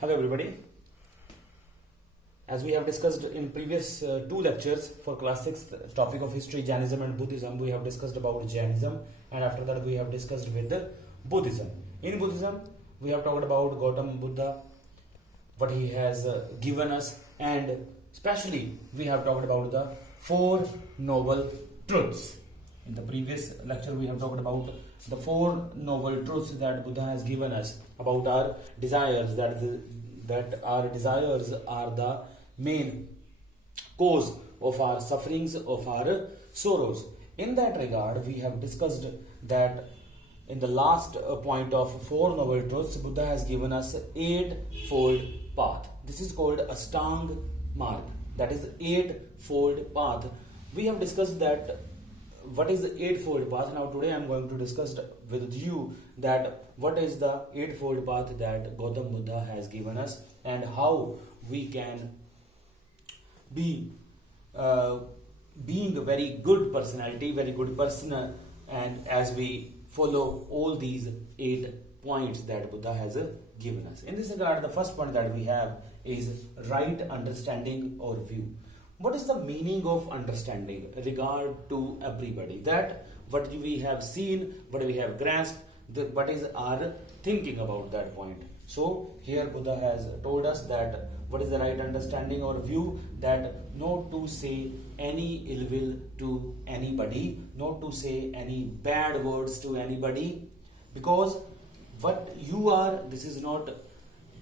Hello everybody. As we have discussed in previous two lectures for class 6 topic of history, Jainism and Buddhism, we have discussed about Jainism, and after that we have discussed with the Buddhism. In Buddhism we have talked about Gautam Buddha, what he has given us, and especially we have talked about the four noble truths. In the previous lecture we have talked about the four noble truths that Buddha has given us about our desires, that our desires are the main cause of our sufferings, of our sorrows. In that regard, we have discussed that in the last point of four noble truths, Buddha has given us eightfold path. This is called Ashtanga Marg, that is eightfold path. We have discussed that what is the eightfold path. Now today I am going to discuss with you that what is the eightfold path that Gautam Buddha has given us, and how we can be being a very good personality, very good person, and as we follow all these 8 points that Buddha has given us. In this regard, the first point that we have is right understanding or view. What is the meaning of understanding regard to everybody? That what we have seen, what we have grasped, what is our thinking about that point. So here Buddha has told us that what is the right understanding or view, that not to say any ill will to anybody, not to say any bad words to anybody, because what you are, this is not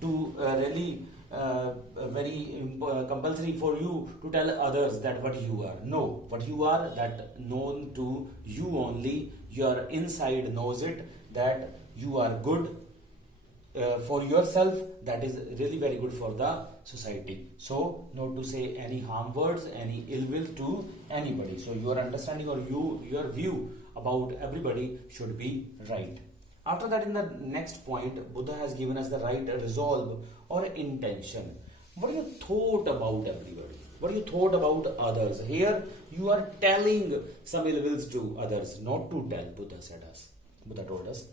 to really very compulsory for you to tell others that what you are. No, what you are, that known to you only. Your inside knows it, that you are good for yourself, that is really very good for the society. So not to say any harm words, any ill will to anybody. So your understanding or your view about everybody should be right. After that, in the next point, Buddha has given us the right resolve or intention. What are your thought about everybody? What are your thought about others? Here you are telling some ill wills to others, not to tell, Buddha told us.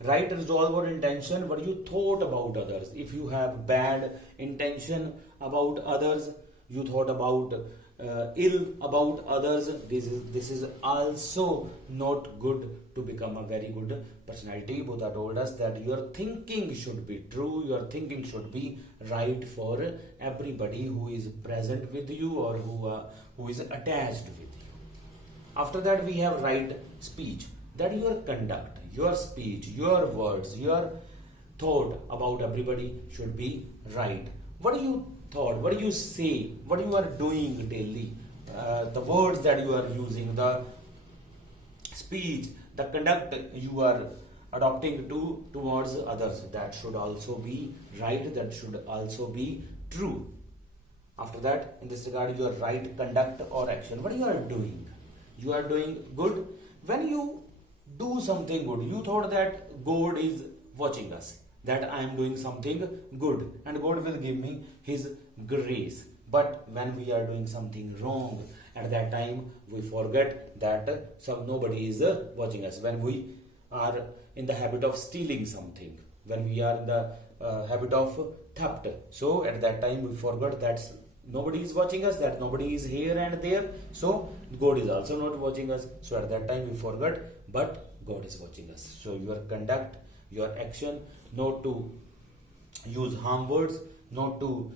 Right resolve or intention, what you thought about others. If you have bad intention about others, you thought about ill about others, this is also not good to become a very good personality. Buddha told us that your thinking should be true, your thinking should be right for everybody who is present with you or who is attached with you. After that, we have right speech, that your conduct, your speech, your words, your thought about everybody should be right. What do you thought, what do you say, what you are doing daily, the words that you are using, the speech, the conduct you are adopting towards others, that should also be right, that should also be true. After that, in this regard, your right conduct or action, what you are doing. You are doing good. When you do something good, you thought that God is watching us, that I am doing something good and God will give me His grace. But when we are doing something wrong, at that time we forget that nobody is watching us. When we are in the habit of stealing something, when we are in the habit of theft, so at that time we forget that nobody is watching us, that nobody is here and there, so God is also not watching us. So at that time we forget, but God is watching us. So your conduct, your action, not to use harm words, not to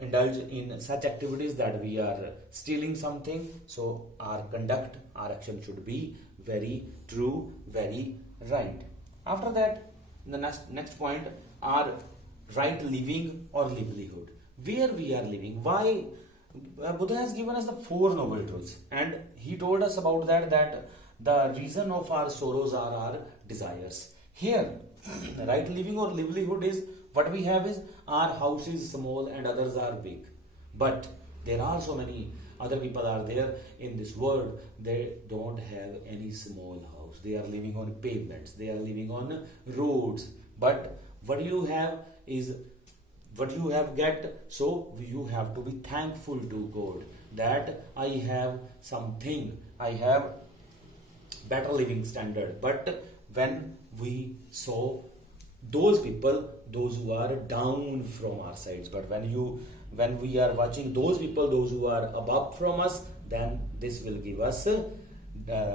indulge in such activities that we are stealing something. So our conduct, our action should be very true, very right. After that, the next point, our right living or livelihood. Where we are living, why Buddha has given us the four noble truths, and he told us about that the reason of our sorrows are our desires. Here, right living or livelihood is what we have is our house is small and others are big. But there are so many other people are there in this world, they don't have any small house. They are living on pavements, they are living on roads. But what you have is what you have get, so you have to be thankful to God that I have something, I have better living standard. But when we saw those people those who are down from our sides. But when we are watching those people, those who are above from us, then this will give us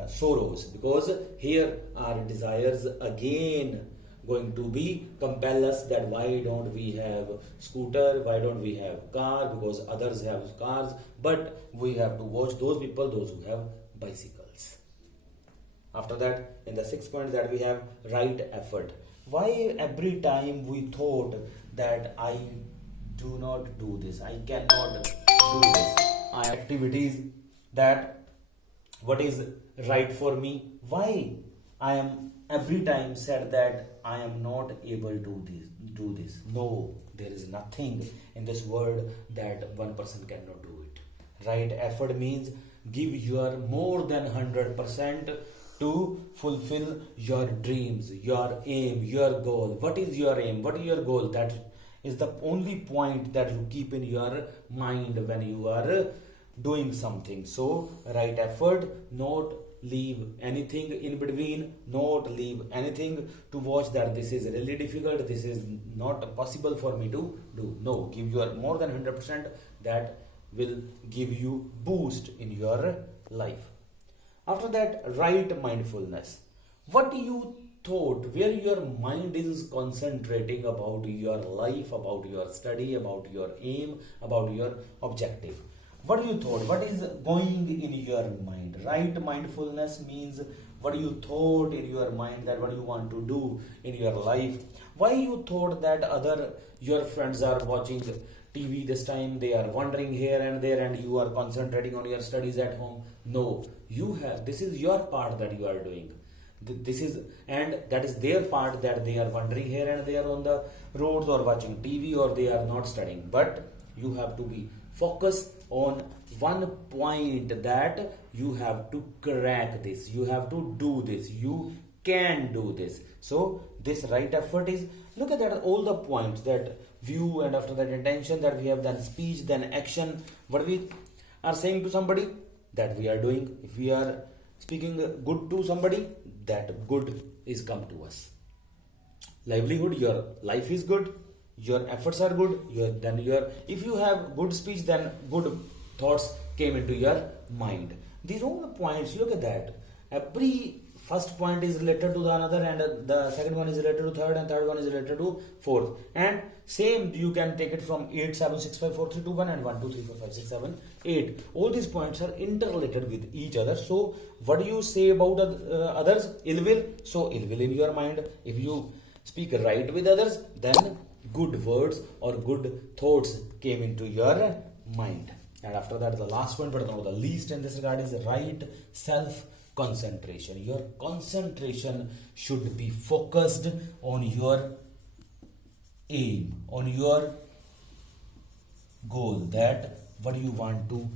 sorrows, because here our desires again going to be compel us that why don't we have scooter, why don't we have car, because others have cars, but we have to watch those people, those who have bicycles. After that, in the sixth point that we have right effort. Why every time we thought that I do not do this, I cannot do this, activities that what is right for me, why I am every time said that I am not able to do this. No, there is nothing in this world that one person cannot do it. Right effort means give your more than 100% to fulfill your dreams, your aim, your goal. What is your aim? What is your goal? That is the only point that you keep in your mind when you are doing something. So right effort, not leave anything in between, not leave anything to watch that this is really difficult, this is not possible for me to do. No, give your more than 100%. That will give you boost in your life. After that, right mindfulness. What you thought, where your mind is concentrating about your life, about your study, about your aim, about your objective. What you thought, what is going in your mind? Right mindfulness means what you thought in your mind, that what you want to do in your life. Why you thought that your friends are watching TV this time, they are wandering here and there, and you are concentrating on your studies at home. No, this is your part that you are doing. And that is their part, that they are wandering here and there on the roads or watching TV, or they are not studying. But you have to be focused on one point, that you have to crack this, you have to do this, you can do this. So this right effort is, look at that, all the points, that view, and after that intention, that we have done speech, then action, what we are saying to somebody, that we are doing. If we are speaking good to somebody, that good is come to us. Livelihood, your life is good, your efforts are good, if you have good speech, then good thoughts came into your mind. These all the points, look at that. Every first point is related to the another, and the second one is related to third, and third one is related to fourth. And same, you can take it from 8, 7, 6, 5, 4, 3, 2, 1, and 1, 2, 3, 4, 5, 6, 7, 8. All these points are interrelated with each other. So what do you say about others? Ill will. So ill will in your mind. If you speak right with others, then good words or good thoughts came into your mind. And after that, the last point, but not the least in this regard, is right self-concentration. Your concentration should be focused on your aim, on your goal, that what you want to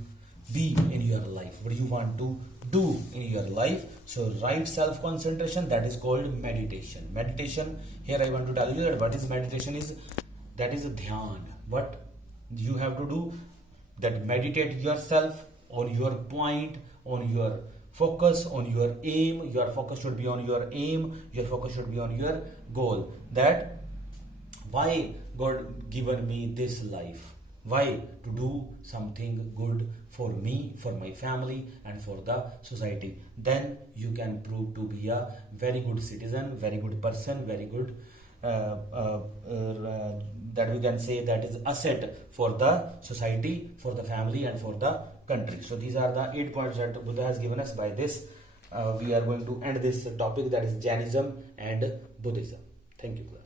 be in your life, what you want to do in your life. So right self-concentration, that is called meditation. Meditation, here I want to tell you that what is meditation is, that is a dhyan. What you have to do, that meditate yourself on your point, on your focus, on your aim. Your focus should be on your aim, your focus should be on your goal, that why God given me this life, why to do something good for me, for my family, and for the society. Then you can prove to be a very good citizen, very good person, very good that we can say that is asset for the society, for the family, and for the country. So these are the 8 points that Buddha has given us. By this we are going to end this topic, that is Jainism and Buddhism. Thank you, class.